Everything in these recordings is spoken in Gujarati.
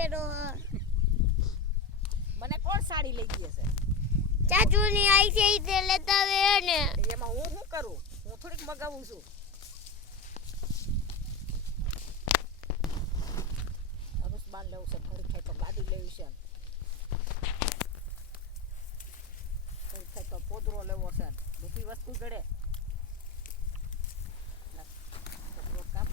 પહેરો મને કોણ સાડી લઈ ગઈ છે ચાચુની આઈ છે ઈ તે લેતા આવે ને એમાં હું શું કરું હું થોડીક મગાવું છું અનુસ્માન લેવું છે થોડીક થાય તો ગાડી લેવી છે થોડીક થાય તો પોદરો લેવો છે બધી વસ્તુ જડે કામ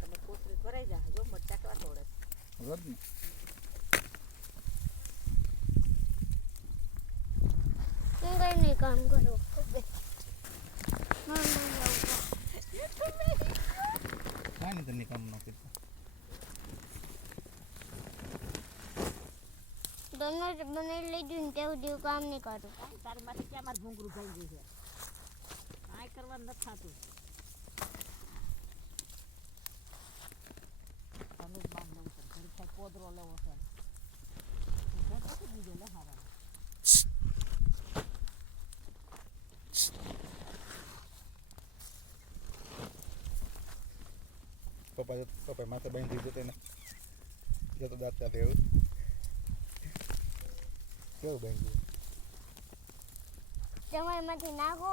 તમે કોથળી ભરાઈ જા જો મરચા કેવા તોડે હું કઈ નહીં કામ કરું કાંઈ નહીં તને કામ ન કરતા दोनों बने ले दूं ते उद्योग काम नहीं करूं તારી માથે ક્યાં માર ભૂંગરું થઈ ગયું છે કાંઈ કરવાનું નથી થતું અનુસ્માન લેવું છે થોડીક થાય પોદરો લેવો છે બીજો લે હારા પપ્પા માથે બાંધી જતો ને જતો દાંત કાઢે એવું કેવું બાંધ્યું जमाई मथी नाखो